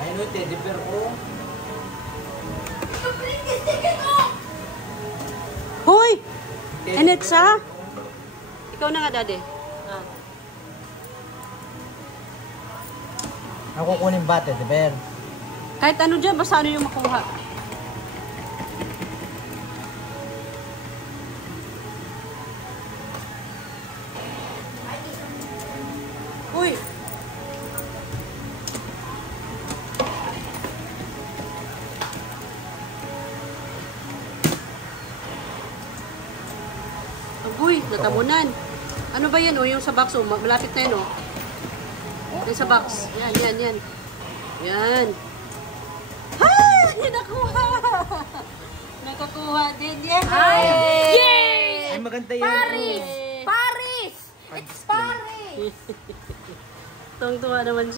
Ayun o, teddy bear ko. Hoy! Enetsa? Ikaw na nga, Daddy. Ako kunin ba, teddy bear? Kahit ano dyan, basta ano yung makuha. Uy! Uy, natabunan. Ano ba yan, oh? Yung sa box, oh. Malapit na yan, oh. Yung sa box. Yan, yan, yan. Yan. Ha! Hindi nakuha! Nakakuha din. Yay! Yay! Ay, maganda yan. Paris! Paris! It's Paris! Tuwang-tuwa naman siya.